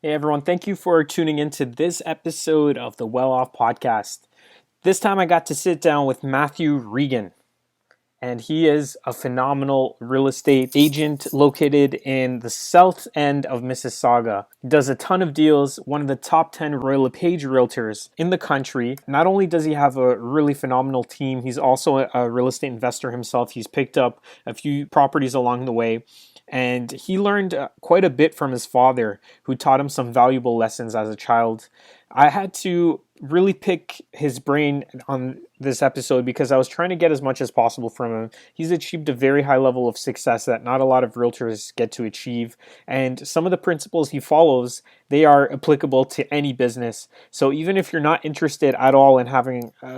Hey everyone, thank you for tuning into this episode of the Well Off Podcast. This time I got to sit down with Matthew Regan, and he is a phenomenal real estate agent located in the south end of Mississauga. He does a ton of deals, one of the top 10 Royal LePage realtors in the country. Not only does he have a really phenomenal team, he's also a real estate investor himself. He's picked up a few properties along the way. And he learned quite a bit from his father, who taught him some valuable lessons as a child. I had to really pick his brain on this episode because I was trying to get as much as possible from him. He's achieved a very high level of success that not a lot of realtors get to achieve. And some of the principles he follows, they are applicable to any business. So even if you're not interested at all in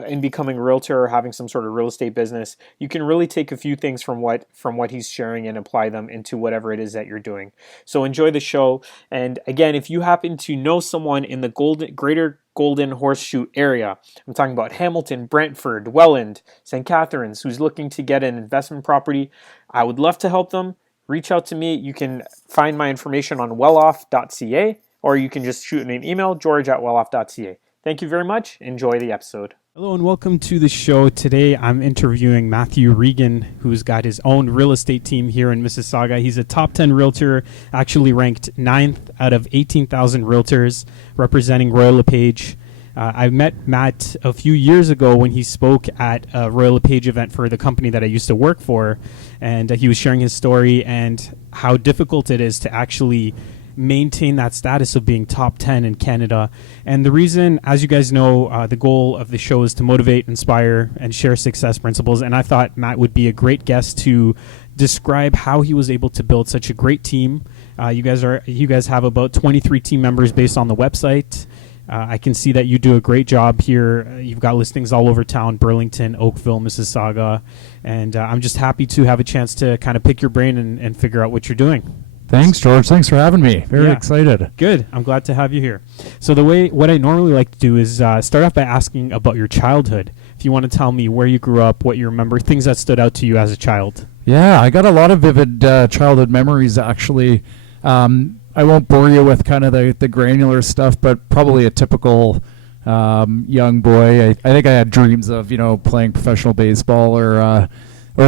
in becoming a realtor or having some sort of real estate business, you can really take a few things from what he's sharing and apply them into whatever it is that you're doing. So enjoy the show. And again, if you happen to know someone in the greater Golden Horseshoe area, I'm talking about Hamilton, Brantford, Welland, St. Catharines, who's looking to get an investment property, I would love to help them. Reach out to me. You can find my information on welloff.ca, or you can just shoot me an email, george@welloff.ca. Thank you very much. Enjoy the episode. Hello and welcome to the show. Today I'm interviewing Matthew Regan, who's got his own real estate team here in Mississauga. He's a top 10 realtor, actually ranked 9th out of 18,000 realtors representing Royal LePage. I met Matt a few years ago when he spoke at a Royal LePage event for the company that I used to work for, and he was sharing his story and how difficult it is to actually maintain that status of being top 10 in Canada. And the reason, as you guys know, the goal of the show is to motivate, inspire, and share success principles. And I thought Matt would be a great guest to describe how he was able to build such a great team. You guys have about 23 team members based on the website. I can see that you do a great job here. You've got listings all over town: Burlington, Oakville, Mississauga. And I'm just happy to have a chance to kind of pick your brain and figure out what you're doing. Thanks, George. Thanks for having me. Very excited. Good. I'm glad to have you here. So what I normally like to do is start off by asking about your childhood. If you want to tell me where you grew up, what you remember, things that stood out to you as a child. Yeah, I got a lot of vivid childhood memories, actually. I won't bore you with kind of the granular stuff, but probably a typical young boy. I think I had dreams of, playing professional baseball or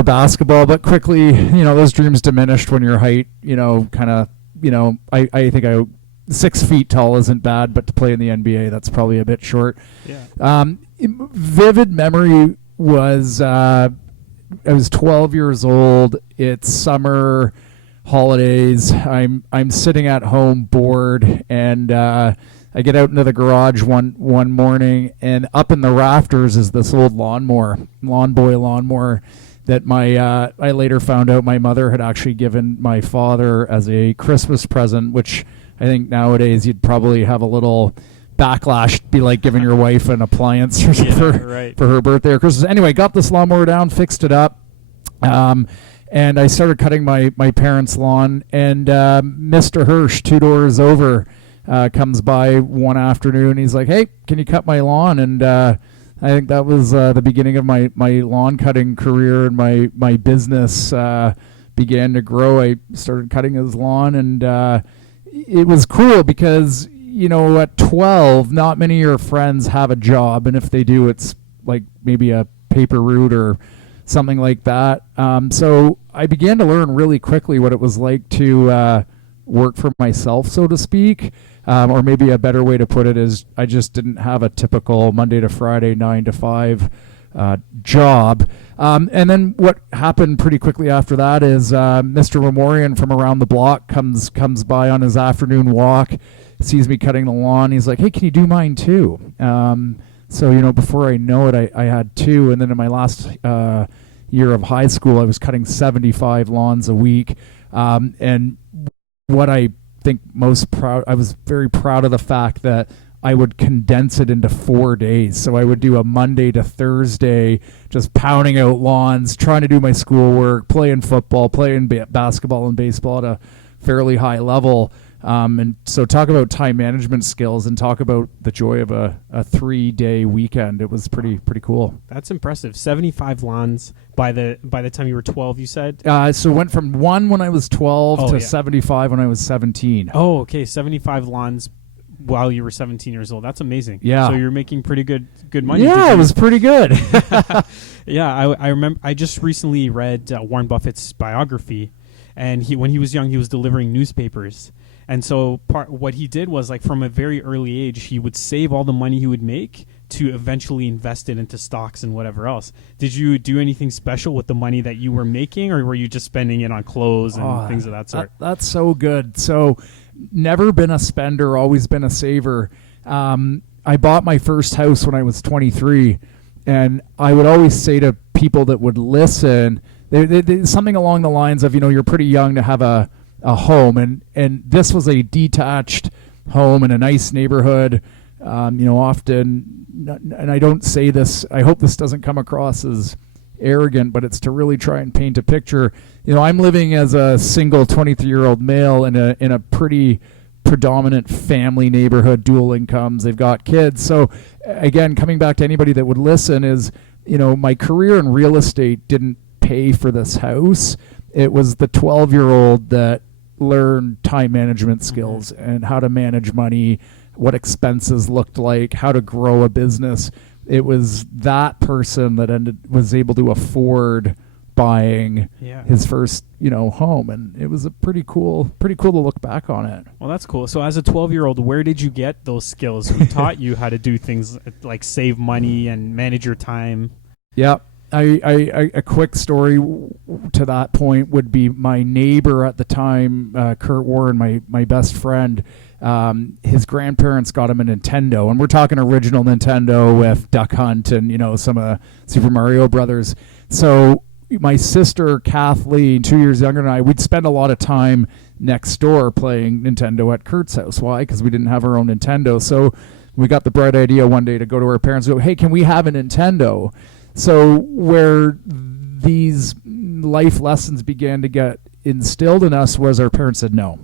basketball, but quickly, those dreams diminished when your height, I think 6 feet tall isn't bad, but to play in the NBA, that's probably a bit short. Yeah. Vivid memory was, I was 12 years old. It's summer holidays. I'm sitting at home bored, and I get out into the garage one morning, and up in the rafters is this old lawn boy lawnmower that I later found out my mother had actually given my father as a Christmas present, which I think nowadays you'd probably have a little backlash, be like giving your wife an appliance for her birthday or Christmas. Anyway, got this lawnmower down, fixed it up, and I started cutting my parents' lawn, and Mr. Hirsch, 2 doors over, comes by one afternoon. He's like, "Hey, can you cut my lawn?" And I think that was the beginning of my lawn cutting career, and my business began to grow. I started cutting his lawn, and it was cool because, at 12, not many of your friends have a job, and if they do, it's like maybe a paper route or something like that. So I began to learn really quickly what it was like to work for myself, so to speak. Or maybe a better way to put it is I just didn't have a typical Monday to Friday 9 to 5 job. And then what happened pretty quickly after that is Mr. Lemorian from around the block comes by on his afternoon walk, sees me cutting the lawn. He's like, "Hey, can you do mine too?" So, before I know it, I had 2. And then in my last year of high school, I was cutting 75 lawns a week. And what I think I was very proud of the fact that I would condense it into 4 days. So I would do a Monday to Thursday, just pounding out lawns, trying to do my schoolwork, playing football, playing basketball and baseball at a fairly high level. And so talk about time management skills and talk about the joy of a 3-day weekend. It was pretty cool. That's impressive. 75 lawns by the time you were 12, you said? So it went from 1 when I was 12 to yeah. 75 when I was 17. Oh, okay. 75 lawns while you were 17 years old. That's amazing. Yeah. So you're making pretty good money. Yeah, it was pretty good. Yeah, I remember. I just recently read Warren Buffett's biography, and when he was young, he was delivering newspapers. And so what he did was, like, from a very early age, he would save all the money he would make to eventually invest it into stocks and whatever else. Did you do anything special with the money that you were making, or were you just spending it on clothes and things of that sort? That's so good. So never been a spender, always been a saver. I bought my first house when I was 23, and I would always say to people that would listen, something along the lines of, you're pretty young to have a home, and this was a detached home in a nice neighborhood. Often, and I don't say this, I hope this doesn't come across as arrogant, but it's to really try and paint a picture. I'm living as a single 23-year-old male in a pretty predominant family neighborhood, dual incomes. They've got kids. So again, coming back to anybody that would listen is, my career in real estate didn't pay for this house. It was the 12-year-old that learned time management skills and how to manage money, what expenses looked like, how to grow a business. It was that person that was able to afford buying his first, home, and it was a pretty cool to look back on it. Well, that's cool. So as a 12-year-old, where did you get those skills? Who taught you how to do things like save money and manage your time? Yeah. A quick story to that point would be my neighbor at the time, Kurt Warren, my best friend. His grandparents got him a Nintendo, and we're talking original Nintendo with Duck Hunt and some of Super Mario Brothers. So my sister Kathleen, 2 years younger than I, we'd spend a lot of time next door playing Nintendo at Kurt's house. Why? Because we didn't have our own Nintendo. So we got the bright idea one day to go to our parents and go, "Hey, can we have a Nintendo?" So where these life lessons began to get instilled in us was our parents said no.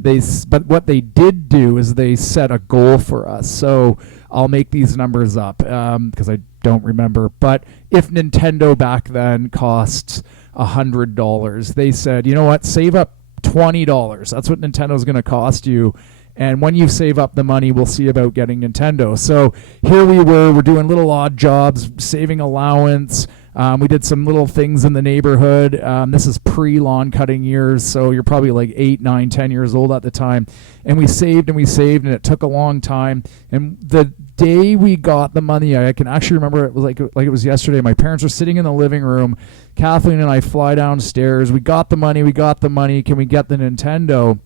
But what they did do is they set a goal for us. So I'll make these numbers up because I don't remember. But if Nintendo back then costs $100, they said, you know what, save up $20. That's what Nintendo's going to cost you. And when you save up the money, we'll see about getting Nintendo. So here we're doing little odd jobs, saving allowance. We did some little things in the neighborhood. This is pre-lawn cutting years, so you're probably like 8, 9, 10 years old at the time. And we saved, and it took a long time. And the day we got the money, I can actually remember it was like it was yesterday. My parents were sitting in the living room. Kathleen and I fly downstairs. We got the money. Can we get the Nintendo?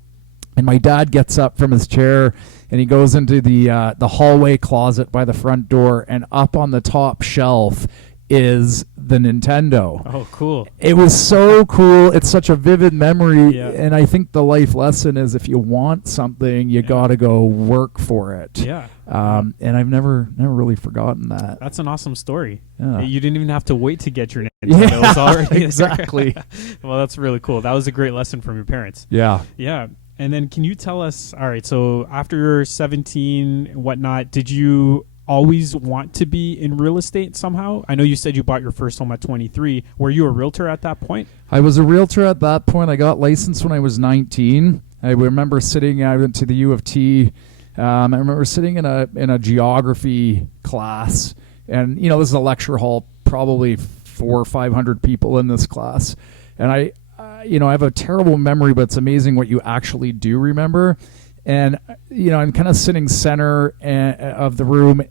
And my dad gets up from his chair and he goes into the hallway closet by the front door, and up on the top shelf is the Nintendo. Oh, cool. It was so cool. It's such a vivid memory. Yeah. And I think the life lesson is if you want something, you got to go work for it. Yeah. And I've never really forgotten that. That's an awesome story. Yeah. You didn't even have to wait to get your Nintendo. Yeah, It was already exactly. Well, that's really cool. That was a great lesson from your parents. Yeah. Yeah. And then can you tell us, all right, so after you're 17 and whatnot, did you always want to be in real estate somehow? I know you said you bought your first home at 23. Were you a realtor at that point? I was a realtor at that point. I got licensed when I was 19. I remember I went to the U of T. I remember sitting in a geography class, and this is a lecture hall, probably 400 or 500 people in this class. And I have a terrible memory, but it's amazing what you actually do remember. And, I'm kind of sitting center of the room,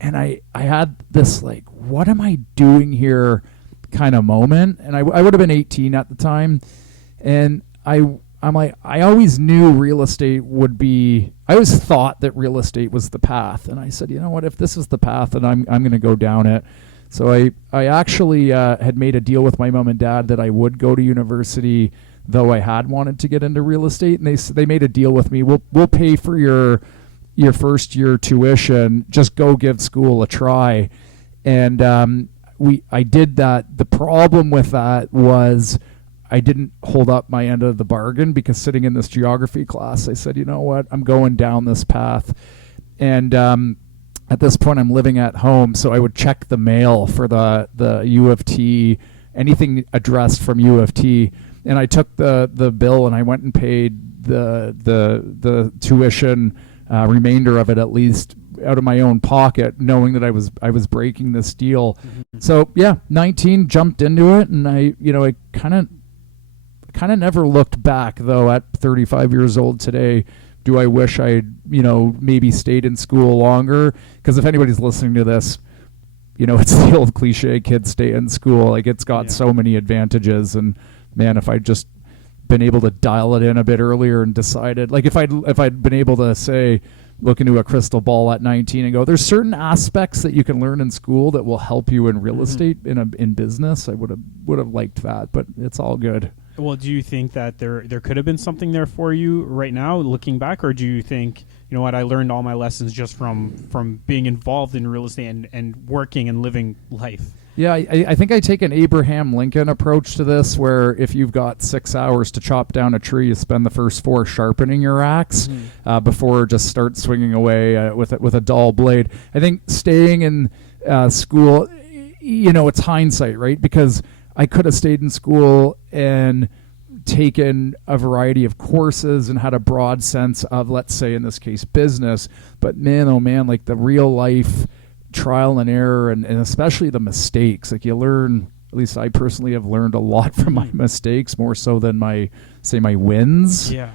and I had this, like, what am I doing here kind of moment. And I would have been 18 at the time. And I'm like, I always knew real estate I always thought that real estate was the path. And I said, you know what, if this is the path, then I'm going to go down it. So I actually had made a deal with my mom and dad that I would go to university, though I had wanted to get into real estate. And they made a deal with me. We'll pay for your first year tuition. Just go give school a try. And I did that. The problem with that was I didn't hold up my end of the bargain, because sitting in this geography class, I said, you know what, I'm going down this path. And at this point, I'm living at home, so I would check the mail for the U of T, anything addressed from U of T. And I took the bill and I went and paid the tuition, remainder of it at least, out of my own pocket, knowing that I was breaking this deal. Mm-hmm. So yeah, 19, jumped into it, and I kind of never looked back, though. At 35 years old today, do I wish I'd maybe stayed in school longer? Because if anybody's listening to this, it's the old cliche, kids stay in school. Like, it's got so many advantages, and man, if I'd just been able to dial it in a bit earlier and decided, like, if I'd been able to say, look into a crystal ball at 19 and go, there's certain aspects that you can learn in school that will help you in real estate, in business, I would have liked that, but it's all good. Well, do you think that there could have been something there for you right now, looking back, or do you think, you know what, I learned all my lessons just from being involved in real estate and working and living life? Yeah, I think I take an Abraham Lincoln approach to this, where if you've got 6 hours to chop down a tree, you spend the first 4 sharpening your axe before just start swinging away with a dull blade. I think staying in school, it's hindsight, right? Because I could have stayed in school and taken a variety of courses and had a broad sense of, let's say in this case, business. But man, oh man, like the real life trial and error, and especially the mistakes, like you learn, at least I personally have learned a lot from my mistakes, more so than my wins. Yeah.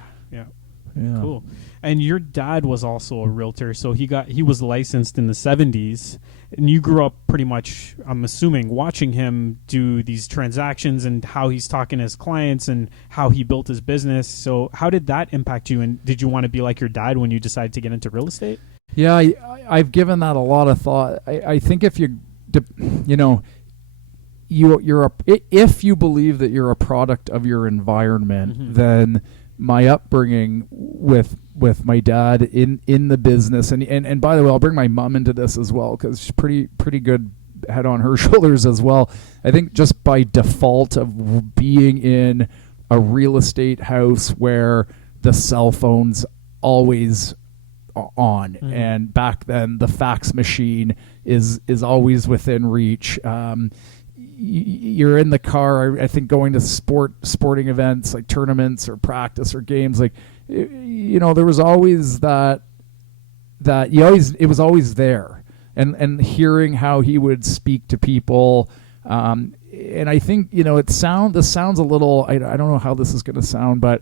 Cool. And your dad was also a realtor, so he was licensed in the 70s, and you grew up pretty much, I'm assuming, watching him do these transactions and how he's talking to his clients and how he built his business. So how did that impact you, and did you want to be like your dad when you decided to get into real estate? Yeah, I've given that a lot of thought. I think if if you believe that you're a product of your environment, then my upbringing with my dad in the business, and by the way, I'll bring my mom into this as well, because she's pretty good head on her shoulders as well. I think just by default of being in a real estate house where the cell phone's always on, and back then the fax machine is always within reach. You're in the car, I think, going to sporting events like tournaments or practice or games, like there was always it was always there, and hearing how he would speak to people, and I think this sounds a little, I don't know how this is going to sound, but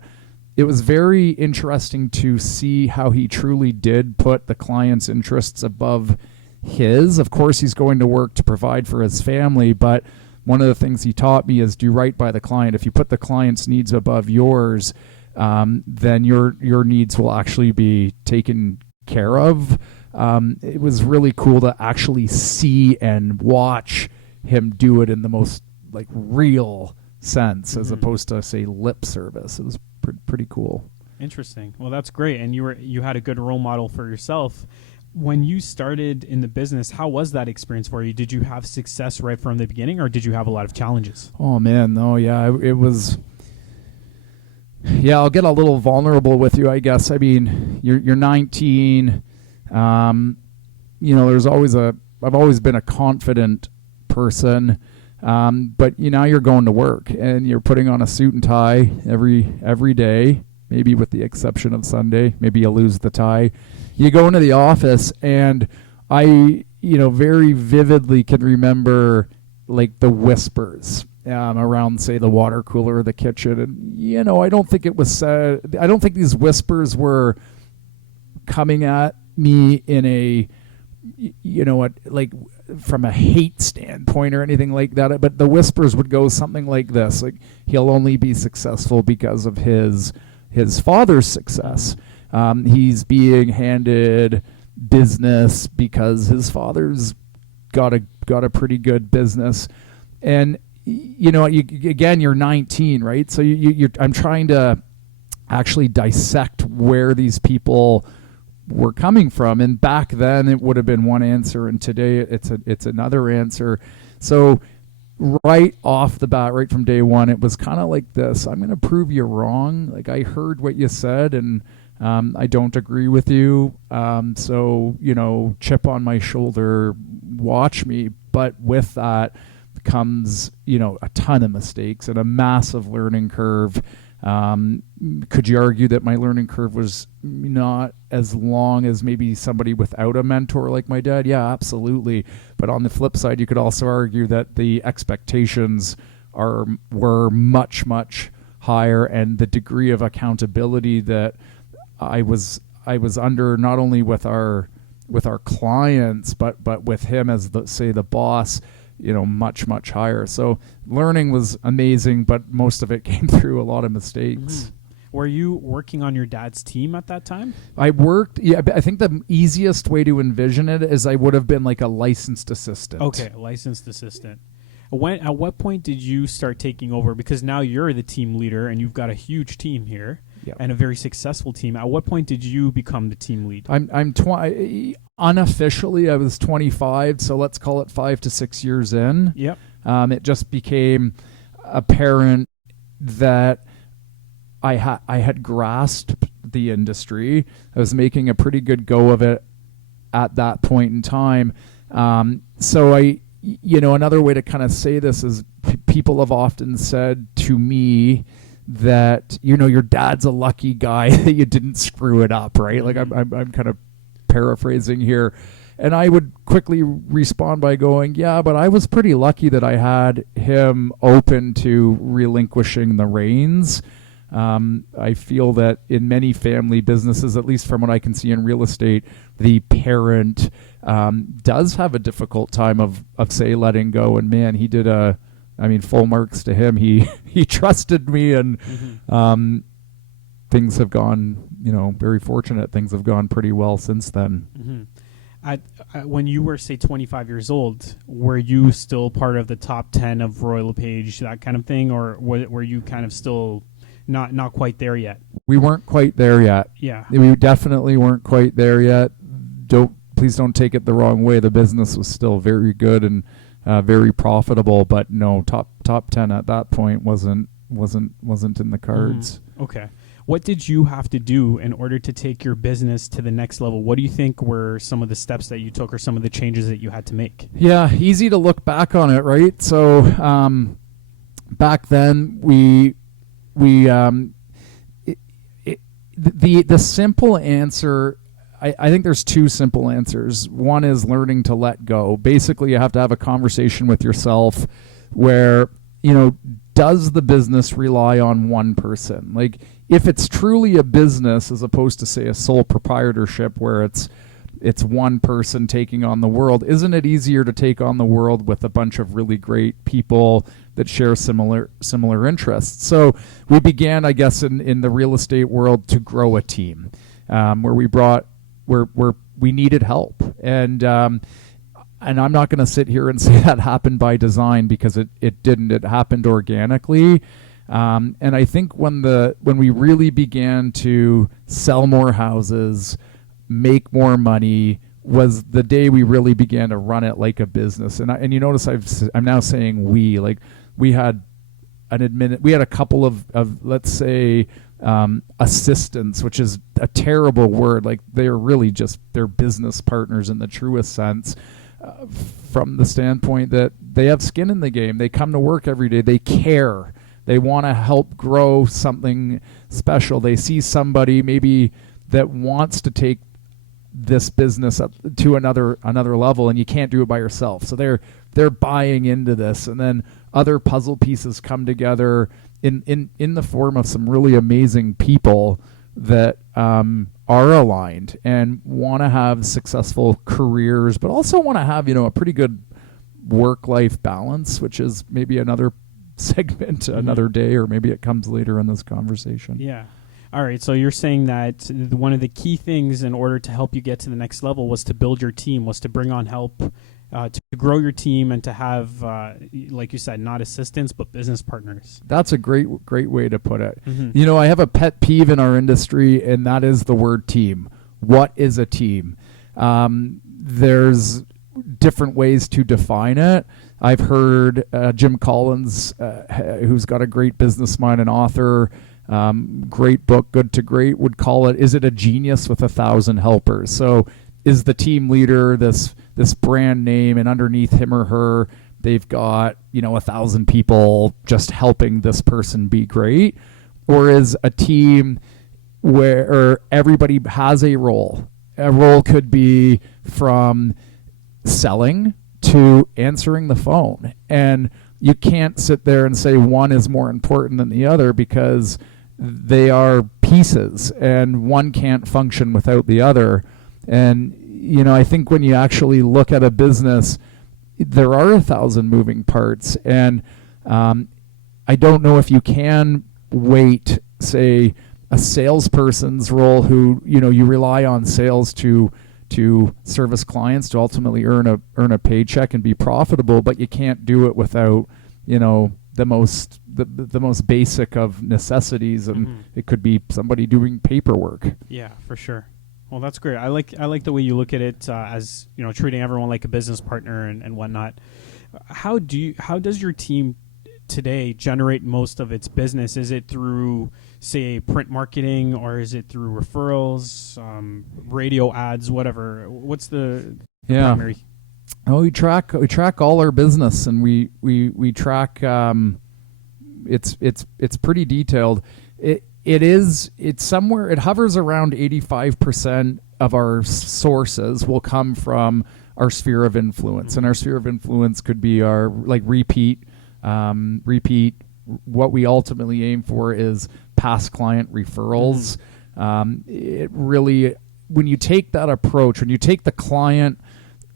it was very interesting to see how he truly did put the client's interests above his. Of course, he's going to work to provide for his family, but one of the things he taught me is do right by the client. If you put the client's needs above yours, then your needs will actually be taken care of. It was really cool to actually see and watch him do it in the most like real sense, as opposed to, say, lip service. It was pretty cool. Interesting. Well, that's great. And you had a good role model for yourself. When you started in the business, how was that experience for you? Did you have success right from the beginning, or did you have a lot of challenges? Oh man, no, yeah, it was. Yeah, I'll get a little vulnerable with you, I guess. I mean, you're 19. There's always I've always been a confident person. But now you're going to work and you're putting on a suit and tie every day, maybe with the exception of Sunday. Maybe you lose the tie. You go into the office, and I, very vividly can remember like the whispers around, say, the water cooler or the kitchen. And, I don't think it was said. I don't think these whispers were coming at me in a, like from a hate standpoint or anything like that. But the whispers would go something like this: like, he'll only be successful because of his father's success. He's being handed business because his father's got a pretty good business. And you're 19, right? So I'm trying to actually dissect where these people were coming from. And back then it would have been one answer, and today it's another answer. So right off the bat, right from day one, it was kind of like this: I'm going to prove you wrong. Like, I heard what you said, and I don't agree with you. So, chip on my shoulder, watch me. But with that comes, a ton of mistakes and a massive learning curve. Could you argue that my learning curve was not as long as maybe somebody without a mentor like my dad? Yeah, absolutely. But on the flip side, you could also argue that the expectations were much, much higher, and the degree of accountability that I was under, not only with our clients, but with him as the boss, much, much higher. So learning was amazing, but most of it came through a lot of mistakes. Mm-hmm. Were you working on your dad's team at that time? I worked, yeah. I think the easiest way to envision it is I would have been like a licensed assistant. Okay, a licensed assistant. At what point did you start taking over? Because now you're the team leader and you've got a huge team here. Yep. And a very successful team. At what point did you become the team lead? Unofficially, I was 25, so let's call it 5 to 6 years in. Yep. It just became apparent that I had grasped the industry. I was making a pretty good go of it at that point in time. So another way to kind of say this is people have often said to me that your dad's a lucky guy that you didn't screw it up, right? Like I'm kind of paraphrasing here, and I would quickly respond by going, yeah, but I was pretty lucky that I had him open to relinquishing the reins. I feel that in many family businesses, at least from what I can see in real estate, the parent does have a difficult time of say letting go. And man, he did full marks to him. He trusted me, and things have gone, very fortunate. Things have gone pretty well since then. Mm-hmm. When you were, say, 25 years old, were you still part of the top 10 of Royal LePage, that kind of thing, or were you kind of still not quite there yet? We weren't quite there yet. Yeah, we definitely weren't quite there yet. Please don't take it the wrong way. The business was still very good and very profitable, but no, top 10 at that point wasn't in the cards. Mm-hmm. Okay. What did you have to do in order to take your business to the next level? What do you think were some of the steps that you took or some of the changes that you had to make? Yeah, easy to look back on it, right? So back then the simple answer, I think there's two simple answers. One is learning to let go. Basically, you have to have a conversation with yourself where, does the business rely on one person? Like, if it's truly a business as opposed to, say, a sole proprietorship where it's one person taking on the world, isn't it easier to take on the world with a bunch of really great people that share similar interests? So we began, I guess, in the real estate world to grow a team where we needed help. And I'm not going to sit here and say that happened by design, because it didn't. It happened organically. And I think when we really began to sell more houses, make more money, was the day we really began to run it like a business. And you notice I'm now saying we had a couple of let's say assistants, which is a terrible word. Like, they're really just they're business partners in the truest sense. From the standpoint that they have skin in the game. They come to work every day. They care. They want to help grow something special. They see somebody maybe that wants to take this business up to another level, and you can't do it by yourself. So they're buying into this, and then other puzzle pieces come together in the form of some really amazing people that are aligned and want to have successful careers, but also want to have a pretty good work-life balance, which is maybe another segment, another day, or maybe it comes later in this conversation. Yeah. All right. So you're saying that one of the key things in order to help you get to the next level was to build your team, was to bring on help, to grow your team, and to have, like you said, not assistants, but business partners. That's a great way to put it. Mm-hmm. I have a pet peeve in our industry, and that is the word team. What is a team? There's different ways to define it. I've heard Jim Collins, who's got a great business mind and author, great book, Good to Great, would call it, is it a genius with 1,000 helpers? So is the team leader this brand name, and underneath him or her, they've got 1,000 people just helping this person be great? Or is a team where everybody has a role? A role could be from selling to answering the phone. And you can't sit there and say one is more important than the other, because they are pieces and one can't function without the other. And, I think when you actually look at a business, there are 1,000 moving parts. And I don't know if you can weight, say, a salesperson's role who, you rely on sales to service clients to ultimately earn a paycheck and be profitable, but you can't do it without, the most basic of necessities, and it could be somebody doing paperwork. Yeah, for sure. Well, that's great. I like the way you look at it, as treating everyone like a business partner and whatnot. How does your team today generate most of its business? Is it through, say, print marketing, or is it through referrals, radio ads, whatever? What's the primary? Oh, we track all our business, and we track. It's pretty detailed. It's somewhere, it hovers around 85% of our sources will come from our sphere of influence, and our sphere of influence could be our repeat. What we ultimately aim for is past client referrals. It really, when you take that approach, when you take the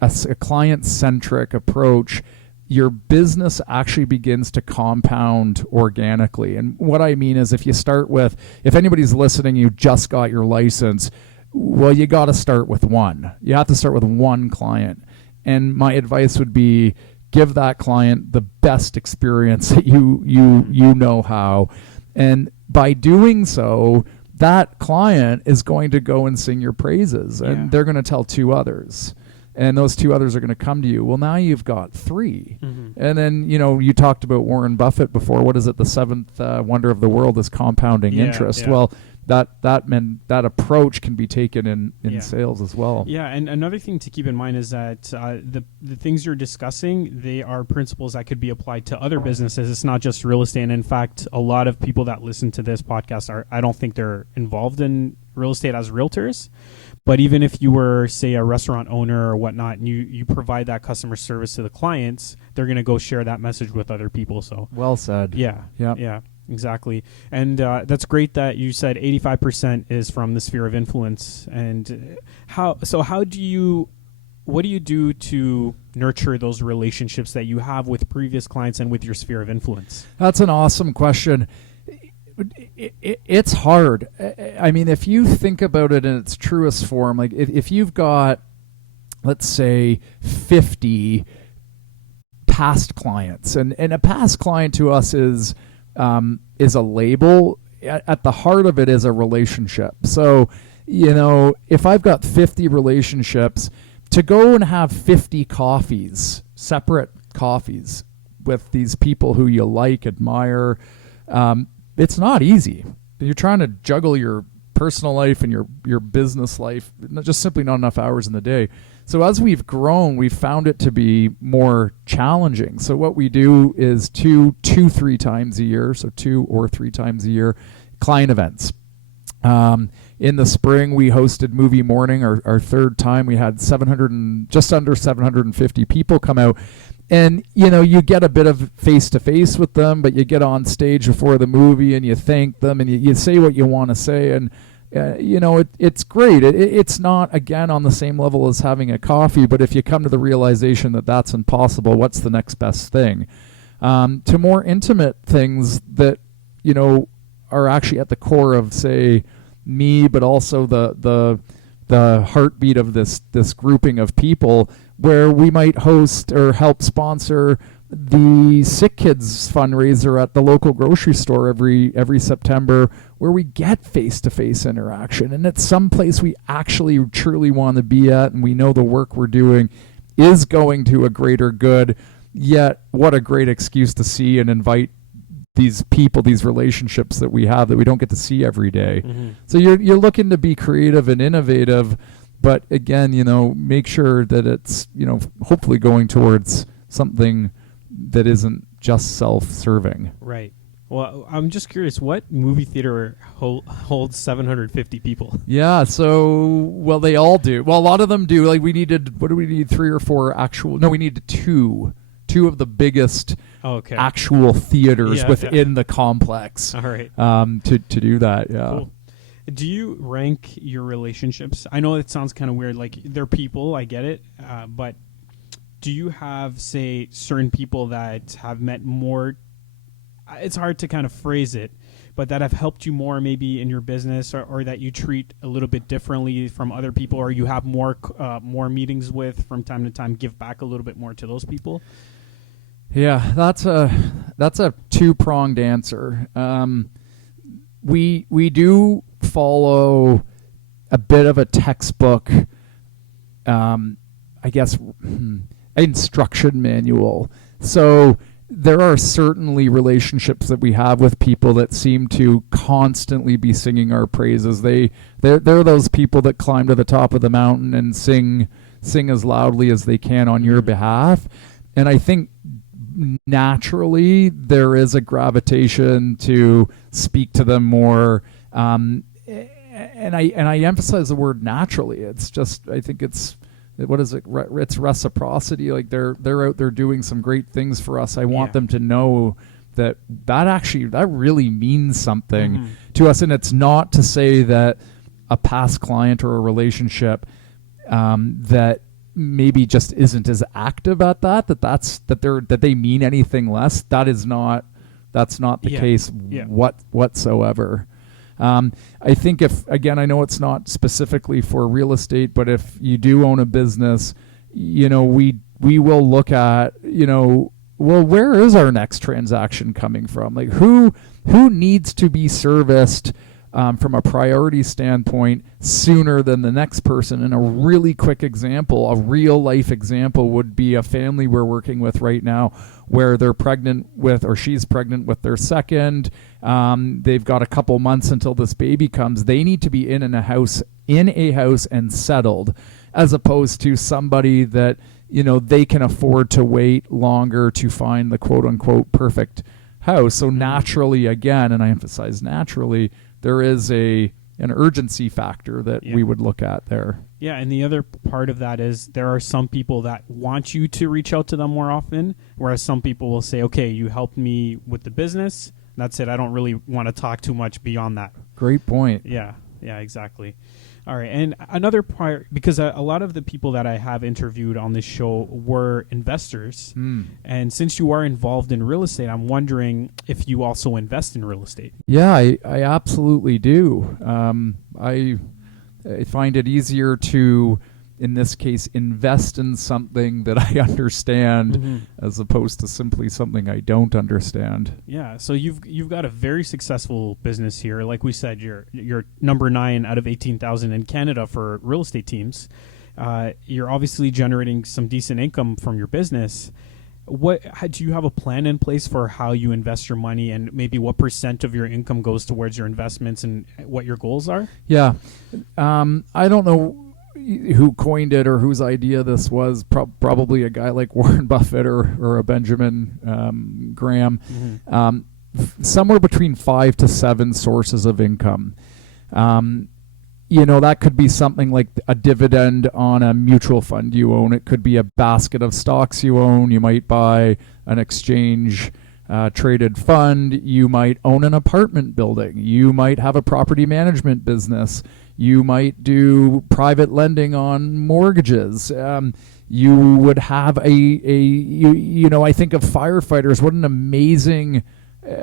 a client-centric approach, your business actually begins to compound organically. And what I mean is, if you start with, if anybody's listening, you just got your license, well, you got to start with one. You have to start with one client. And my advice would be, give that client the best experience that you know how. And by doing so, that client is going to go and sing your praises, and they're going to tell 2 others. And those 2 others are going to come to you. Well, now you've got 3. And then, you talked about Warren Buffett before. What is it? The 7th wonder of the world is compounding interest. Yeah. Well, that approach can be taken in sales as well. Yeah, and another thing to keep in mind is that the things you're discussing, they are principles that could be applied to other businesses. It's not just real estate. And in fact, a lot of people that listen to this podcast I don't think they're involved in real estate as realtors. But even if you were, say, a restaurant owner or whatnot, and you provide that customer service to the clients, they're going to go share that message with other people. So well said. Yeah, exactly. And that's great that you said 85% is from the sphere of influence. And what do you do to nurture those relationships that you have with previous clients and with your sphere of influence? That's an awesome question. It's hard. I mean, if you think about it in its truest form, like if you've got, let's say, 50 past clients, and a past client to us is a label. At the heart of it is a relationship. So, if I've got 50 relationships, to go and have 50 coffees, separate coffees with these people who you admire, it's not easy. You're trying to juggle your personal life and your business life, just simply not enough hours in the day. So as we've grown, we've found it to be more challenging. So what we do is 3 times a year, so 2 or 3 times a year, client events. In the spring, we hosted Movie Morning, our 3rd time. We had just under 750 people come out. And, you get a bit of face-to-face with them, but you get on stage before the movie and you thank them and you say what you want to say. And, it's great. It's not, again, on the same level as having a coffee, but if you come to the realization that that's impossible, what's the next best thing? To more intimate things that, are actually at the core of, say, me, but also the heartbeat of this grouping of people, where we might host or help sponsor the Sick Kids fundraiser at the local grocery store every September, where we get face-to-face interaction. And it's someplace we actually truly want to be at, and we know the work we're doing is going to a greater good. Yet, what a great excuse to see and invite these people, these relationships that we have that we don't get to see every day. Mm-hmm. So you're looking to be creative and innovative, but again, make sure that it's, hopefully going towards something that isn't just self-serving. Right. Well, I'm just curious, what movie theater holds 750 people? Yeah, so, they all do. Well, a lot of them do. Like, we needed, what do we need, 3 or 4 actual, no, we needed two of the biggest actual theaters within the complex. All right. To do that, yeah. Cool. Do you rank your relationships? I know it sounds kind of weird, like they're people, I get it, but do you have, say, certain people that have met more, it's hard to kind of phrase it, but that have helped you more maybe in your business, or that you treat a little bit differently from other people, or you have more meetings with from time to time, give back a little bit more to those people? Yeah, that's a two-pronged answer. We do follow a bit of a textbook, I guess, instruction manual. So there are certainly relationships that we have with people that seem to constantly be singing our praises. They're those people that climb to the top of the mountain and sing as loudly as they can on your behalf. And I think naturally there is a gravitation to speak to them more. And I emphasize the word naturally. It's just, I think it's, what is it? It's reciprocity. Like they're out there doing some great things for us. I want them to know that really means something to us. And it's not to say that a past client or a relationship that maybe just isn't as active at that they mean anything less. That's not the case whatsoever. I think I know it's not specifically for real estate, but if you do own a business, we will look at, where is our next transaction coming from? Like who needs to be serviced from a priority standpoint sooner than the next person? And a really quick example, a real life example, would be a family we're working with right now where they're pregnant with, or she's pregnant with their second. They've got a couple months until this baby comes. They need to be in a house and settled, as opposed to somebody that, they can afford to wait longer to find the quote unquote perfect house. So naturally, again, and I emphasize naturally, there is an urgency factor that we would look at there. Yeah, and the other part of that is there are some people that want you to reach out to them more often, whereas some people will say, okay, you helped me with the business. That's it. I don't really want to talk too much beyond that. Great point. Yeah, exactly. All right, and another part, because a lot of the people that I have interviewed on this show were investors, and since you are involved in real estate, I'm wondering if you also invest in real estate. Yeah, I absolutely do. I find it easier to, in this case, invest in something that I understand as opposed to simply something I don't understand. Yeah, so you've got a very successful business here. Like we said, you're number 9 out of 18,000 in Canada for real estate teams. You're obviously generating some decent income from your business. Do you have a plan in place for how you invest your money, and maybe what % of your income goes towards your investments, and what your goals are? Yeah, I don't know who coined it or whose idea this was. Probably a guy like Warren Buffett or a Benjamin Graham. Somewhere between 5 to 7 sources of income. That could be something like a dividend on a mutual fund you own. It could be a basket of stocks you own. You might buy an exchange traded fund. You might own an apartment building. You might have a property management business. You might do private lending on mortgages. You would have I think of firefighters. What an amazing,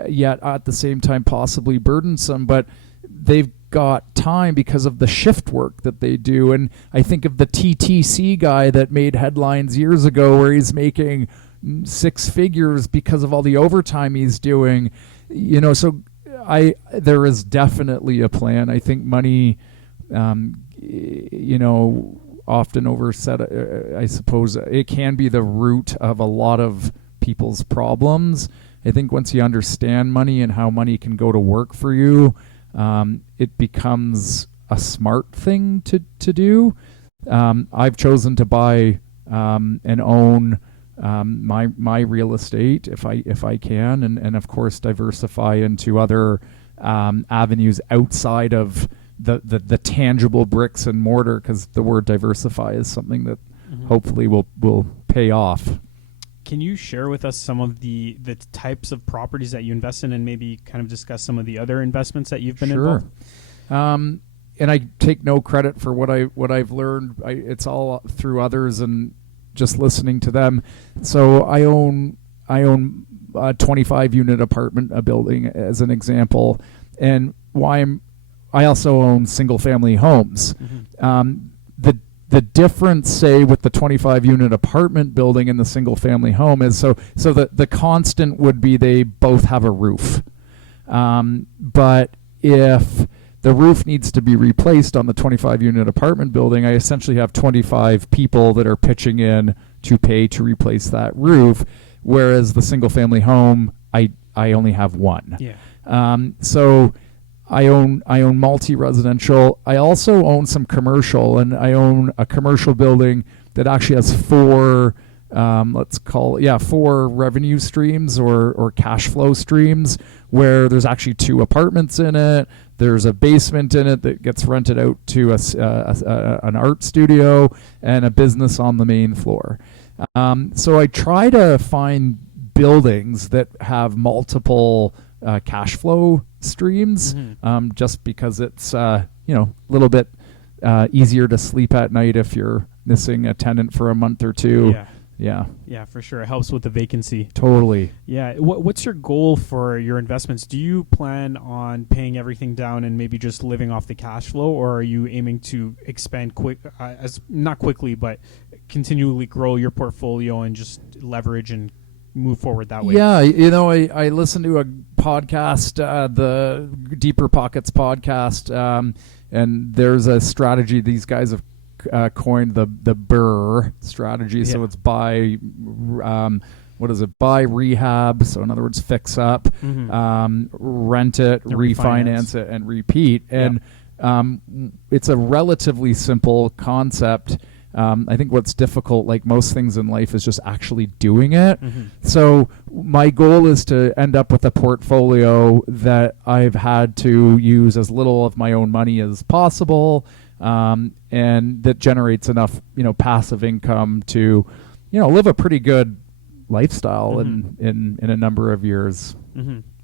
yet at the same time possibly burdensome, but they've got time because of the shift work that they do. And I think of the TTC guy that made headlines years ago where he's making 6 figures because of all the overtime he's doing. So there is definitely a plan. I think money, often overset, I suppose it can be the root of a lot of people's problems. I think once you understand money and how money can go to work for you, it becomes a smart thing to do. I've chosen to buy and own my real estate if I can, and of course diversify into other avenues outside of the tangible bricks and mortar, because the word diversify is something that hopefully will pay off. Can you share with us some of the types of properties that you invest in, and maybe kind of discuss some of the other investments that you've been involved? And I take no credit for what I've learned. It's all through others and just listening to them. So I own a 25-unit apartment building as an example, and I also own single-family homes. The difference, say, with the 25-unit apartment building and the single-family home is so the constant would be they both have a roof. But if the roof needs to be replaced on the 25-unit apartment building, I essentially have 25 people that are pitching in to pay to replace that roof, whereas the single-family home, I only have one. Yeah. So I own multi-residential. I also own some commercial, and I own a commercial building that actually has four revenue streams or cash flow streams, where there's actually 2 apartments in it. There's a basement in it that gets rented out to an art studio, and a business on the main floor. So I try to find buildings that have multiple cash flow streams, just because it's a little bit easier to sleep at night if you're missing a tenant for a month or two. Yeah, for sure. It helps with the vacancy. Totally. Yeah. What's your goal for your investments? Do you plan on paying everything down and maybe just living off the cash flow, or are you aiming to expand not quickly, but continually grow your portfolio and just leverage and move forward that way? Yeah, I listened to a podcast, the Deeper Pockets podcast, and there's a strategy these guys have coined, the BRRRR strategy. Yeah. So it's buy, buy, rehab. So in other words, fix up, rent it, refinance it, and repeat. And it's a relatively simple concept. I think what's difficult, like most things in life, is just actually doing it. So my goal is to end up with a portfolio that I've had to use as little of my own money as possible, and that generates enough, passive income to, live a pretty good lifestyle in a number of years.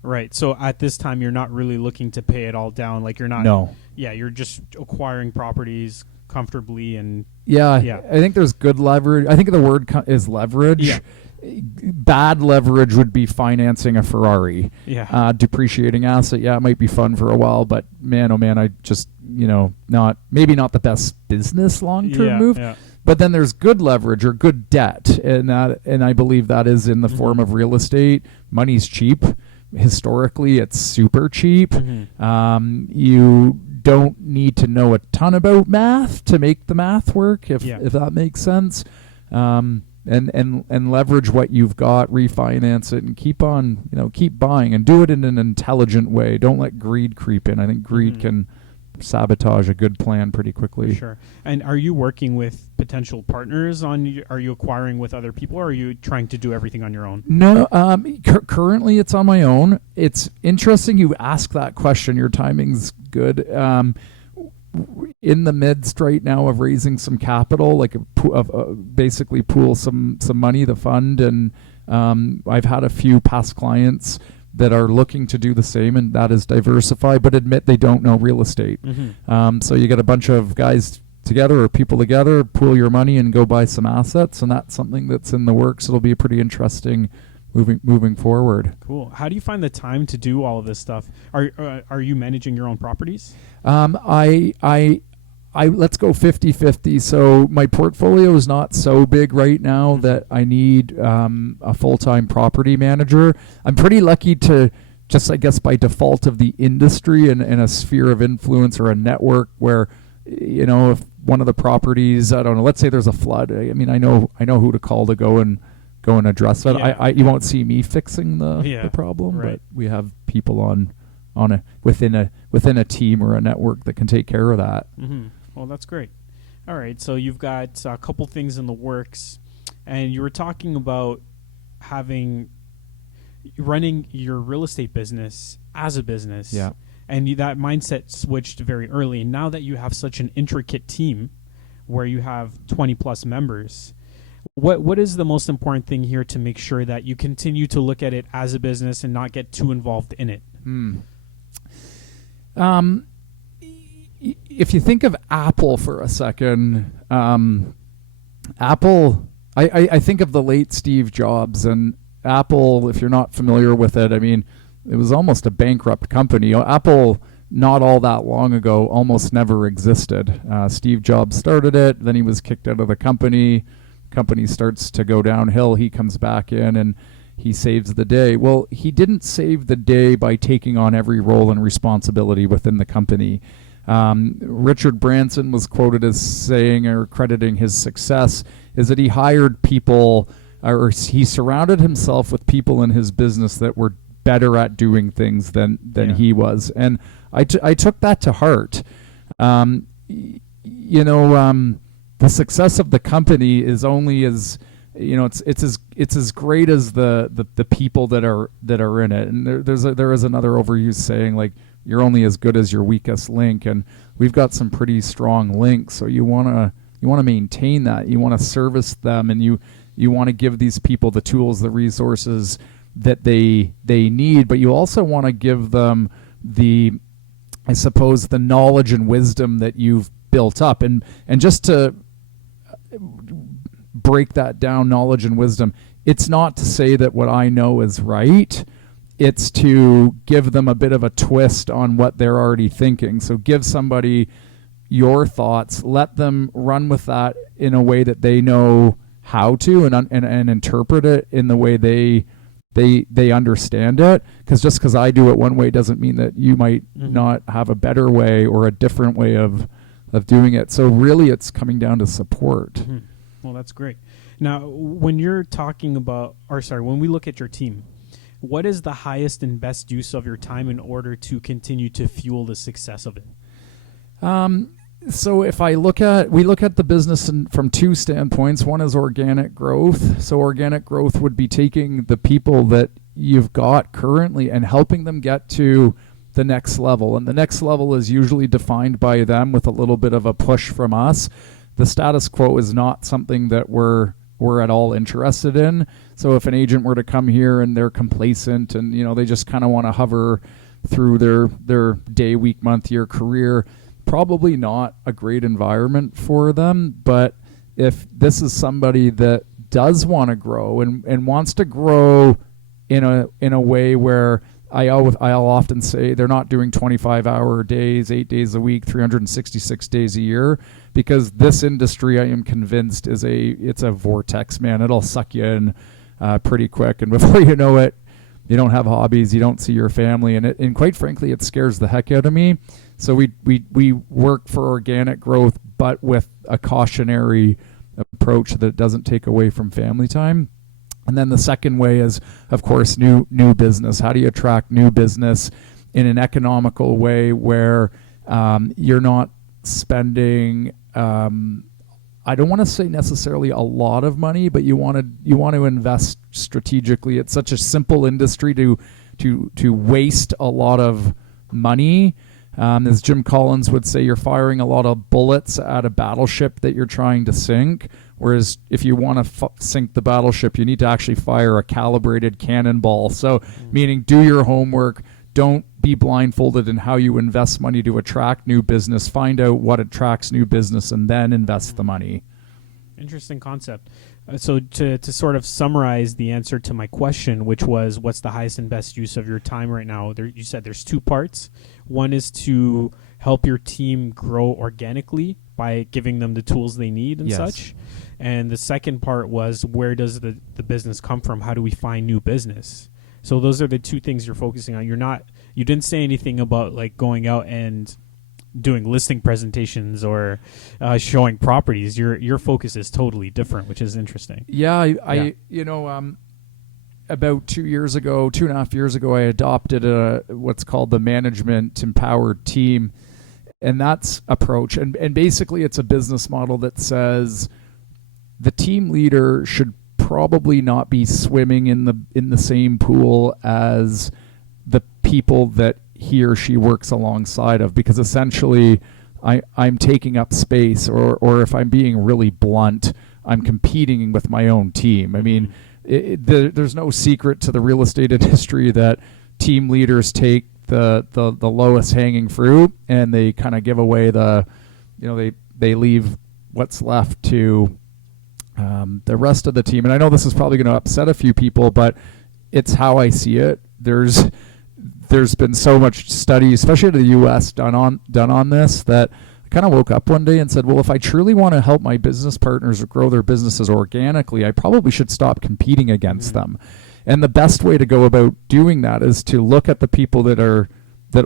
Right. So at this time, you're not really looking to pay it all down. Like you're not. No. Yeah, you're just acquiring properties comfortably and. Yeah. I think there's good leverage. I think the word is leverage. Yeah. Bad leverage would be financing a Ferrari. Yeah. Depreciating asset. Yeah, it might be fun for a while, but man, oh man, I just, not the best business long-term move. Yeah. But then there's good leverage or good debt, and I believe that is in the form of real estate. Money's cheap. Historically, it's super cheap. You don't need to know a ton about math to make the math work, if that makes sense. And leverage what you've got, refinance it, and keep buying, and do it in an intelligent way. Don't let greed creep in. I think greed can sabotage a good plan pretty quickly. Sure. And are you working with potential partners are you acquiring with other people, or are you trying to do everything on your own? No, currently it's on my own. It's interesting you ask that question. Your timing's good. In the midst right now of raising some capital, like basically pool some money, the fund, and I've had a few past clients that are looking to do the same, and that is diversify, but admit they don't know real estate. So you get a bunch of guys together or people together, pool your money and go buy some assets, and that's something that's in the works. It'll be pretty interesting moving forward. Cool. How do you find the time to do all of this stuff? Are you managing your own properties? Let's go 50-50. So my portfolio is not so big right now that I need a full-time property manager. I'm pretty lucky to just, I guess, by default of the industry and a sphere of influence or a network where, if one of the properties, I don't know, let's say there's a flood. I mean, I know who to call to go go and address that. Yeah. You won't see me fixing the problem, right. but we have people within a team or a network that can take care of that. Mm-hmm. Well, that's great. All right, so you've got a couple things in the works, and you were talking about running your real estate business as a business. Yeah. And that mindset switched very early. And now that you have such an intricate team where you have 20 plus members, what is the most important thing here to make sure that you continue to look at it as a business and not get too involved in it? If you think of Apple for a second, Apple, I think of the late Steve Jobs, and Apple, if you're not familiar with it, I mean, it was almost a bankrupt company. Apple, not all that long ago, almost never existed. Steve Jobs started it, then he was kicked out of the company. Company starts to go downhill. He comes back in and he saves the day. Well, he didn't save the day by taking on every role and responsibility within the company. Richard Branson was quoted as saying, or crediting his success, is that he hired people, or he surrounded himself with people in his business that were better at doing things than he was. And I took that to heart. The success of the company is only as, it's as great as the people that are in it. And there is another overused saying, like, you're only as good as your weakest link, and we've got some pretty strong links. So you want to maintain that. You want to service them, and you want to give these people the tools, the resources that they need, but you also want to give them the knowledge and wisdom that you've built up. And just to break that down, knowledge and wisdom, it's not to say that what I know is right. It's to give them a bit of a twist on what they're already thinking. So give somebody your thoughts, let them run with that in a way that they know how to, and interpret it in the way they understand it. Because just because I do it one way doesn't mean that you might not have a better way or a different way of doing it. So really it's coming down to support. Mm-hmm. Well, that's great. Now, when you're talking about, when we look at your team, what is the highest and best use of your time in order to continue to fuel the success of it? So if we look at the business from two standpoints. One is organic growth. So organic growth would be taking the people that you've got currently and helping them get to the next level. And the next level is usually defined by them with a little bit of a push from us. The status quo is not something that we're at all interested in. So if an agent were to come here and they're complacent and they just kind of want to hover through their day, week, month, year career, probably not a great environment for them. But if this is somebody that does want to grow and wants to grow in a way where I'll often say they're not doing 25-hour days, 8 days a week, 366 days a year, because this industry, I am convinced, it's a vortex, man. It'll suck you in pretty quick, and before you know it, you don't have hobbies, you don't see your family, and quite frankly, it scares the heck out of me. So we work for organic growth, but with a cautionary approach that doesn't take away from family time. And then the second way is, of course, new business. How do you attract new business in an economical way where you're not spending, I don't want to say necessarily a lot of money, but you want to invest strategically. It's such a simple industry to waste a lot of money. As Jim Collins would say, you're firing a lot of bullets at a battleship that you're trying to sink. Whereas if you want to sink the battleship, you need to actually fire a calibrated cannonball. So meaning do your homework. Don't be blindfolded in how you invest money to attract new business. Find out what attracts new business and then invest the money. Interesting concept. So to sort of summarize the answer to my question, which was what's the highest and best use of your time right now, you said there's two parts. One is to help your team grow organically by giving them the tools they need and such. And the second part was, where does the business come from? How do we find new business? So those are the two things you're focusing on. You didn't say anything about like going out and doing listing presentations or showing properties. Your focus is totally different, which is interesting. Yeah, I about 2.5 years ago, I adopted what's called the management empowered team, and that's approach. And basically, it's a business model that says the team leader should probably not be swimming in the same pool as the people that he or she works alongside of, because essentially I'm taking up space, or if I'm being really blunt, I'm competing with my own team. I mean, there's no secret to the real estate industry that team leaders take the lowest hanging fruit, and they kind of give away they leave what's left to the rest of the team. And I know this is probably going to upset a few people, but it's how I see it. There's been so much study, especially in the U.S., done on this, that I kind of woke up one day and said, well, if I truly want to help my business partners grow their businesses organically, I probably should stop competing against them. And the best way to go about doing that is to look at the people that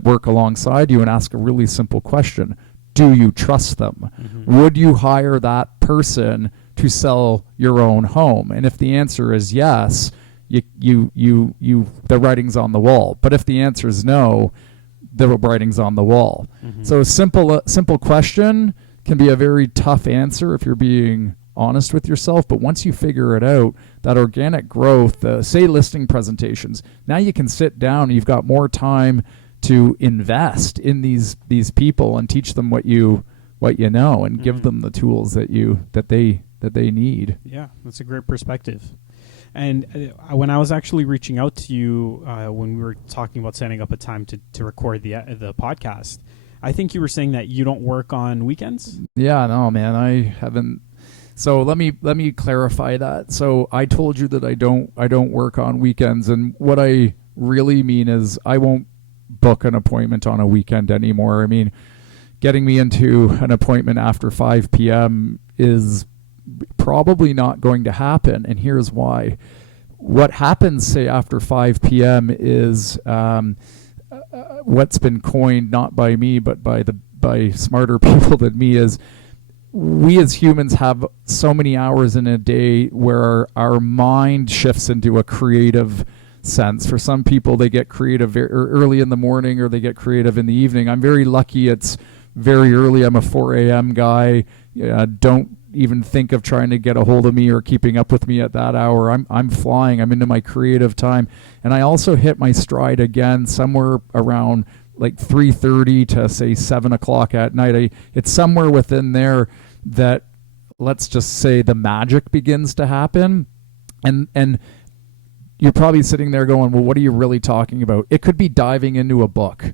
work alongside you and ask a really simple question. Do you trust them? Would you hire that person to sell your own home? And if the answer is yes, the writing's on the wall. But if the answer is no, the writing's on the wall. So a simple question can be a very tough answer if you're being honest with yourself. But once you figure it out, that organic growth, say listing presentations, now you can sit down and you've got more time to invest in these people and teach them what you know, and give them the tools that they need. Yeah, that's a great perspective. And when I was actually reaching out to you when we were talking about setting up a time to record the podcast, I think you were saying that you don't work on weekends? Yeah, no, man, I haven't. So let me clarify that. So I told you that I don't work on weekends, and what I really mean is I won't book an appointment on a weekend anymore. I mean, getting me into an appointment after 5 p.m. is probably not going to happen, and here's why. What happens, say, after 5 p.m. is what's been coined, not by me, but by smarter people than me, is we as humans have so many hours in a day where our mind shifts into a creative sense. For some people, they get creative early in the morning, or they get creative in the evening. I'm very lucky it's very early. I'm a 4 a.m. guy. Don't even think of trying to get a hold of me or keeping up with me at that hour. I'm flying. I'm into my creative time. And I also hit my stride again somewhere around like 3:30 to say 7 o'clock at night. It's somewhere within there that, let's just say, the magic begins to happen. And you're probably sitting there going, well, what are you really talking about? It could be diving into a book.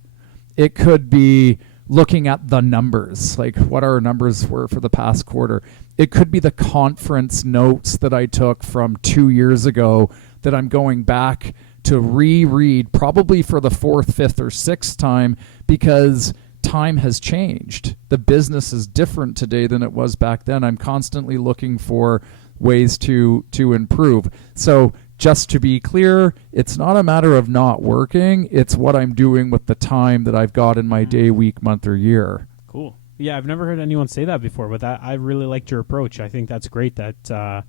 It could be looking at the numbers, like what our numbers were for the past quarter. It could be the conference notes that I took from 2 years ago that I'm going back to reread, probably for the 4th, 5th, or 6th time, because time has changed. The business is different today than it was back then. I'm constantly looking for ways to improve. So just to be clear, it's not a matter of not working. It's what I'm doing with the time that I've got in my day, week, month, or year. Cool. Yeah, I've never heard anyone say that before, but I really liked your approach. I think that's great that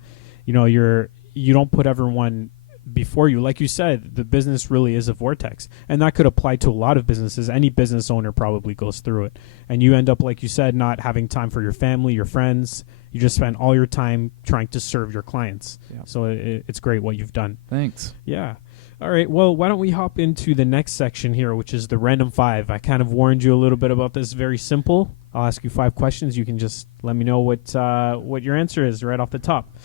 you don't put everyone before you. Like you said, the business really is a vortex, and that could apply to a lot of businesses. Any business owner probably goes through it, and you end up, like you said, not having time for your family, your friends. You just spend all your time trying to serve your clients. Yeah. So it's great what you've done. Thanks. Yeah. All right. Well, why don't we hop into the next section here, which is the random 5. I kind of warned you a little bit about this. Very simple. I'll ask you 5 questions. You can just let me know what your answer is right off the top.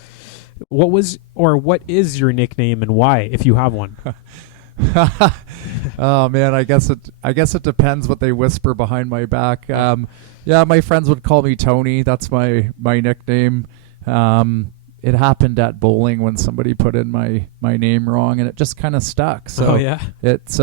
What is your nickname and why, if you have one? Oh man, I guess it depends what they whisper behind my back. Yeah, my friends would call me Tony. That's my nickname. it happened at bowling when somebody put in my name wrong, and it just kind of stuck. So it's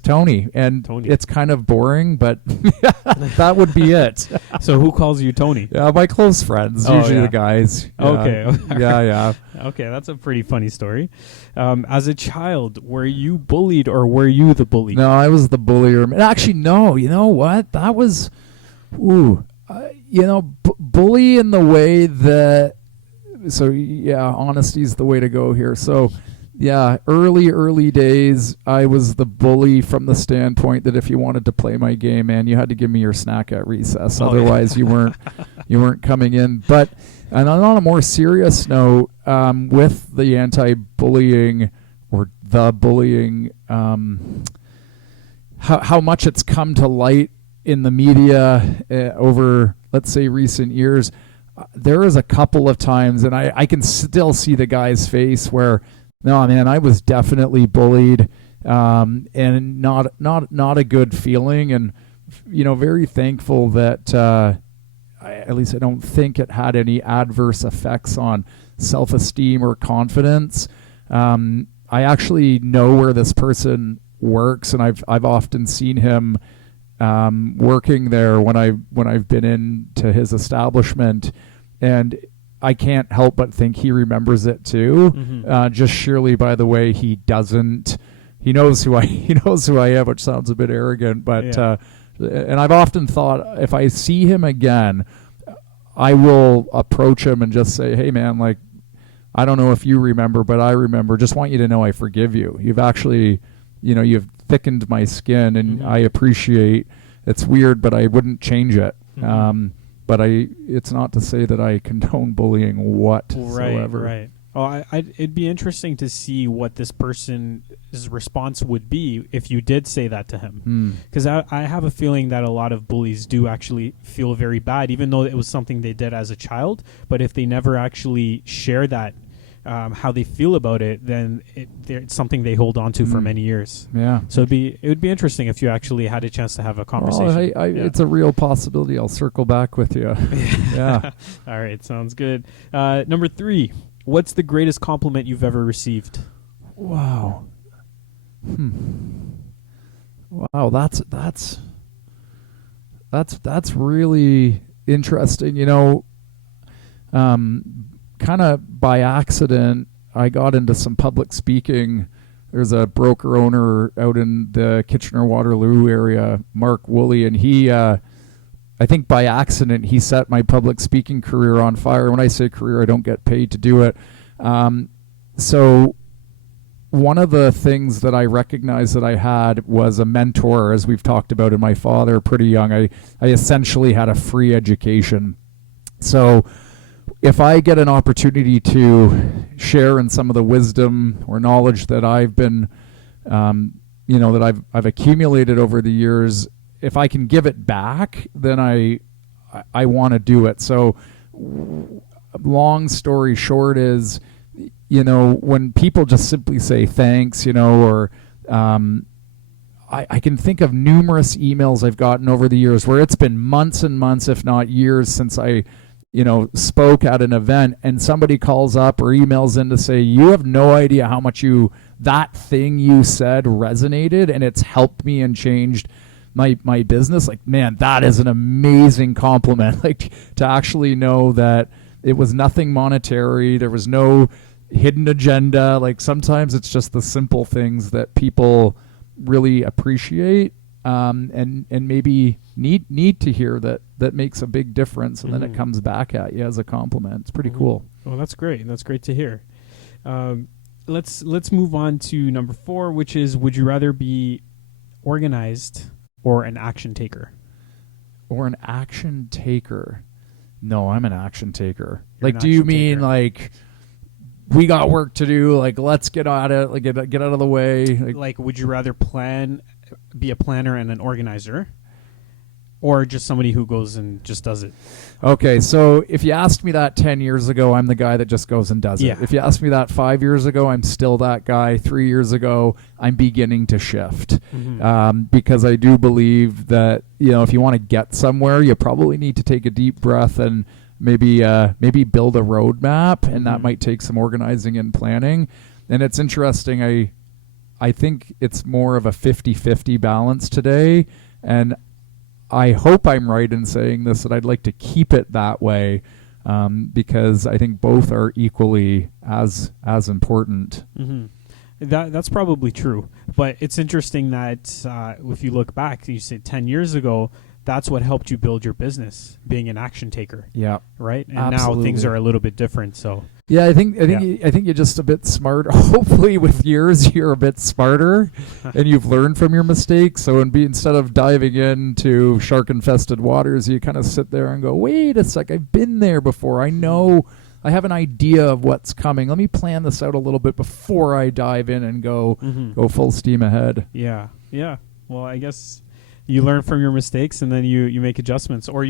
Tony, and it's kind of boring, but that would be it. So who calls you Tony? My close friends, usually the guys. Okay. Yeah. Okay, that's a pretty funny story. As a child, were you bullied or were you the bully? No, I was the bullier. Actually, no. You know what? That was, bully in the way that. So honesty is the way to go here. So early days, I was the bully from the standpoint that if you wanted to play my game, man, you had to give me your snack at recess. Otherwise, you weren't coming in. But and on a more serious note, with the anti-bullying or the bullying, how much it's come to light in the media over, let's say, recent years. There is a couple of times, and I can still see the guy's face where, no, man, I was definitely bullied, and not a good feeling, and very thankful that at least I don't think it had any adverse effects on self-esteem or confidence. I actually know where this person works, and I've often seen him working there when I've been into his establishment, and I can't help but think he remembers it too, just surely by the way he knows who I am, which sounds a bit arrogant, but and I've often thought if I see him again, I will approach him and just say, hey man, like, I don't know if you remember, but I remember. Just want you to know I forgive you. You've actually, you've thickened my skin, and I appreciate. It's weird, but I wouldn't change it. But it's not to say that I condone bullying whatsoever. Right. Oh, it'd be interesting to see what this person's response would be if you did say that to him. Because I have a feeling that a lot of bullies do actually feel very bad, even though it was something they did as a child. But if they never actually share that, how they feel about it, then it's something they hold on to for many years. Yeah. So it would be interesting if you actually had a chance to have a conversation. Well, it's a real possibility. I'll circle back with you. Yeah. All right. Sounds good. Number 3, what's the greatest compliment you've ever received? Wow. Wow. That's really interesting. Kind of by accident, I got into some public speaking. There's a broker owner out in the Kitchener-Waterloo area, Mark Woolley, and he, I think by accident, he set my public speaking career on fire. When I say career, I don't get paid to do it. So one of the things that I recognized that I had was a mentor, as we've talked about, in my father pretty young. I essentially had a free education. So if I get an opportunity to share in some of the wisdom or knowledge that I've been, that I've accumulated over the years, if I can give it back, then I want to do it. So long story short is, when people just simply say thanks, or I can think of numerous emails I've gotten over the years where it's been months and months, if not years, since I spoke at an event, and somebody calls up or emails in to say, you have no idea how much that thing you said resonated, and it's helped me and changed my business. Like, man, that is an amazing compliment. Like, to actually know that it was nothing monetary, there was no hidden agenda. Like, sometimes it's just the simple things that people really appreciate, and maybe need to hear that makes a big difference, and then it comes back at you as a compliment. It's pretty cool. Well, that's great. That's great to hear. Let's move on to number 4, which is, would you rather be organized or an action taker? Or an action taker? No, I'm an action taker. You're like, do you mean taker. Like, we got work to do, like, let's get at it, like, get out of the way? Like, would you rather be a planner and an organizer, or just somebody who goes and just does it? Okay, so if you asked me that 10 years ago, I'm the guy that just goes and does it. If you asked me that 5 years ago, I'm still that guy. 3 years ago, I'm beginning to shift, because I do believe that, if you want to get somewhere, you probably need to take a deep breath and maybe build a roadmap, and that might take some organizing and planning. And it's interesting. I think it's more of a 50-50 balance today, and I hope I'm right in saying this, that I'd like to keep it that way, because I think both are equally as important. Mm-hmm. That's probably true, but it's interesting that if you look back, you said 10 years ago, that's what helped you build your business, being an action taker. Yeah. Right? And Absolutely. now things are a little bit different, so. Yeah, I think you're just a bit smart. Hopefully with years you're a bit smarter and you've learned from your mistakes. So instead of diving into shark-infested waters, you kind of sit there and go, wait a sec, I've been there before. I know, I have an idea of what's coming. Let me plan this out a little bit before I dive in and go full steam ahead. Yeah. Yeah. Well, I guess you learn from your mistakes, and then you make adjustments, or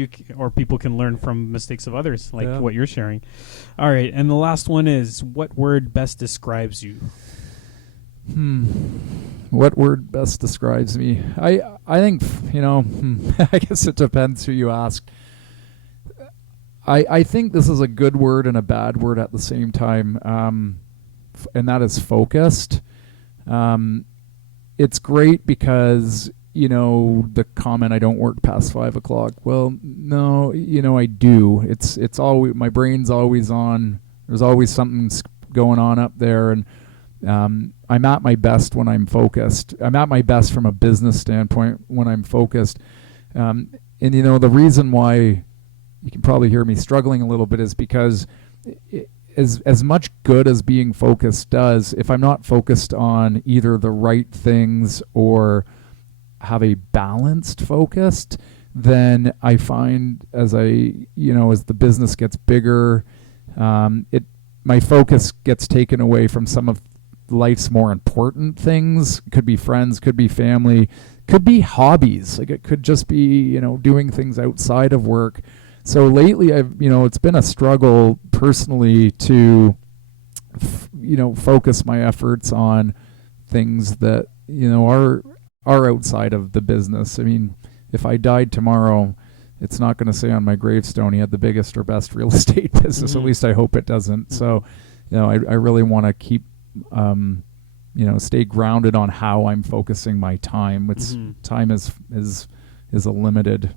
people can learn from mistakes of others, like what you're sharing. All right, and the last one is, what word best describes you? What word best describes me? I think, I guess it depends who you ask. I think this is a good word and a bad word at the same time, and that is focused. It's great because the comment, I don't work past 5 o'clock. Well, no, I do. It's always, my brain's always on. There's always something going on up there. And I'm at my best when I'm focused. I'm at my best from a business standpoint when I'm focused. And the reason why you can probably hear me struggling a little bit is because as much good as being focused does, if I'm not focused on either the right things or have a balanced focus, then I find as the business gets bigger, my focus gets taken away from some of life's more important things. Could be friends, could be family, could be hobbies. Like it could just be, doing things outside of work. So lately it's been a struggle personally to, focus my efforts on things that, are outside of the business. I mean, if I died tomorrow, it's not going to say on my gravestone he had the biggest or best real estate business. At least I hope it doesn't. So, I really want to keep, stay grounded on how I'm focusing my time. Time is a limited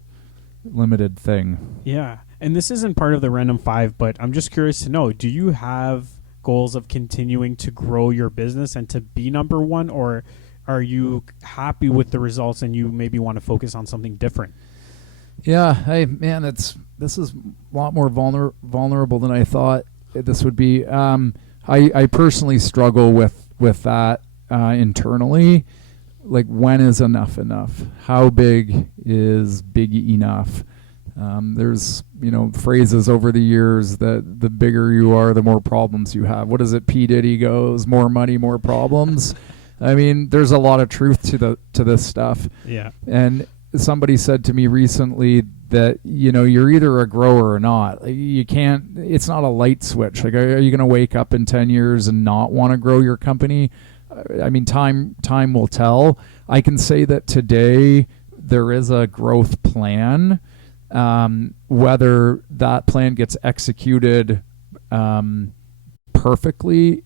thing. Yeah, and this isn't part of the Random 5, but I'm just curious to know, do you have goals of continuing to grow your business and to be number one, or are you happy with the results and you maybe want to focus on something different? Yeah, hey man, this is a lot more vulnerable than I thought this would be. I personally struggle with that internally. Like, when is enough? How big is big enough? There's phrases over the years that the bigger you are, the more problems you have. What is it? P. Diddy goes, more money, more problems. I mean, there's a lot of truth to this stuff. Yeah. And somebody said to me recently that you're either a grower or not. You can't. It's not a light switch. Like, are you going to wake up in 10 years and not want to grow your company? I mean, time will tell. I can say that today there is a growth plan. Whether that plan gets executed perfectly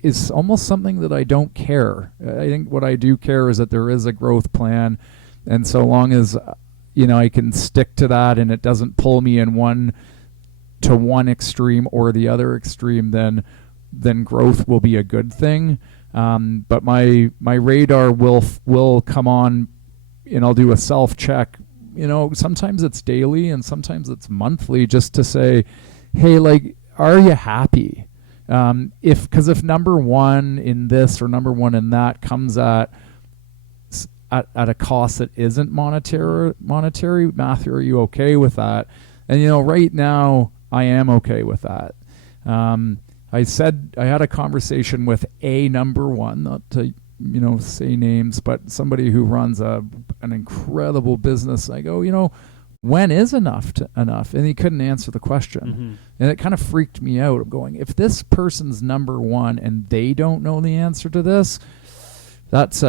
is almost something that I don't care. I think what I do care is that there is a growth plan, and so long as I can stick to that and it doesn't pull me in one extreme or the other extreme, then growth will be a good thing. But my radar will come on, and I'll do a self check. Sometimes it's daily and sometimes it's monthly, just to say, hey, like, are you happy? If number one in this or number one in that comes at a cost that isn't monetary, Matthew, are you okay with that? And right now I am okay with that. I said I had a conversation with a number one, not to say names, but somebody who runs an incredible business. I go, when is enough enough? And he couldn't answer the question. And it kind of freaked me out. I'm going, if this person's number one and they don't know the answer to this, that's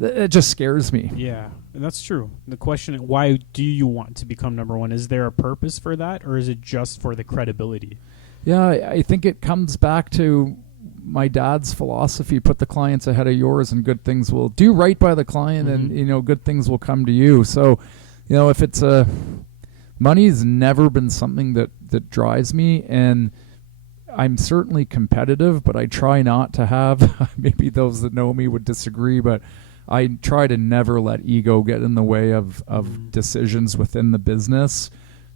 it just scares me. Yeah, that's true. The question, why do you want to become number one? Is there a purpose for that, or is it just for the credibility? Yeah, I think it comes back to my dad's philosophy: put the clients ahead of yours, and good things will do right by the client, and good things will come to you. So, if it's money's never been something that drives me, and I'm certainly competitive, but I try not to have. Maybe those that know me would disagree, but I try to never let ego get in the way of decisions within the business.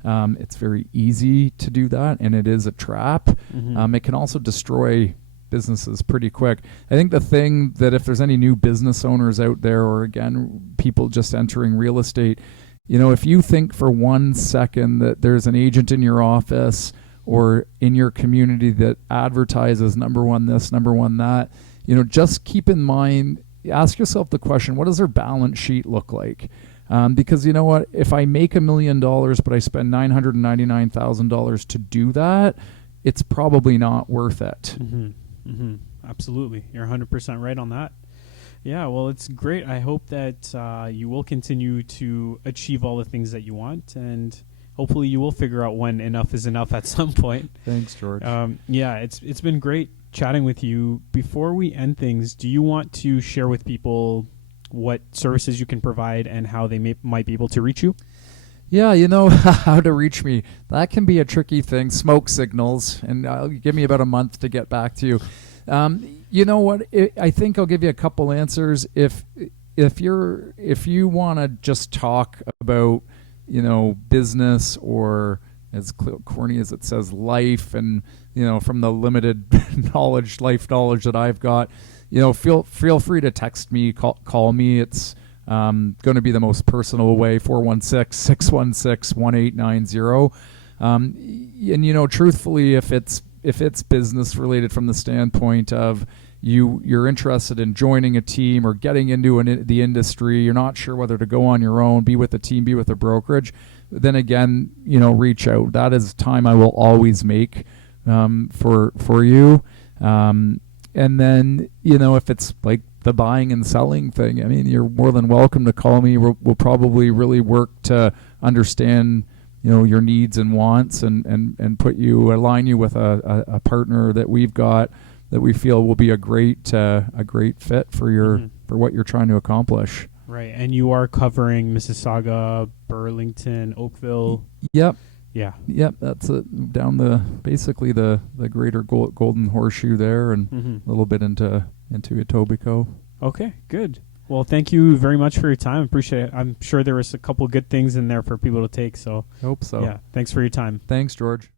It's very easy to do that, and it is a trap. It can also destroy businesses pretty quick. I think the thing that, if there's any new business owners out there, or again, people just entering real estate, if you think for 1 second that there's an agent in your office or in your community that advertises number one this, number one that, just keep in mind, ask yourself the question, what does their balance sheet look like? Because you know what, if I make $1 million but I spend $999,000 to do that, it's probably not worth it. Absolutely. You're 100% right on that. Yeah, well, it's great. I hope that you will continue to achieve all the things that you want, and hopefully you will figure out when enough is enough at some point. Thanks, George. Yeah, it's been great chatting with you. Before we end things, do you want to share with people what services you can provide and how they might be able to reach you? Yeah, how to reach me. That can be a tricky thing. Smoke signals, and give me about a month to get back to you. You know what? I think I'll give you a couple answers. If you want to just talk about business, or as corny as it says, life, and from the limited life knowledge that I've got, feel free to text me, call me. It's going to be the most personal way, 416-616-1890. And truthfully, if it's business related from the standpoint of you're interested in joining a team or getting into the industry, you're not sure whether to go on your own, be with a team, be with a brokerage, then again, reach out. That is time I will always make for you. And then, if it's like the buying and selling thing, I mean, you're more than welcome to call me. We'll probably really work to understand your needs and wants, and align you with a partner that we've got that we feel will be a great fit for for what you're trying to accomplish. Right, and you are covering Mississauga, Burlington, Oakville. Yep. Yeah. Yep. That's down basically the greater Golden Horseshoe there, and a little bit into Etobicoke. Okay, good. Well, thank you very much for your time. Appreciate it. I'm sure there was a couple good things in there for people to take. So hope so. Yeah. Thanks for your time. Thanks, George.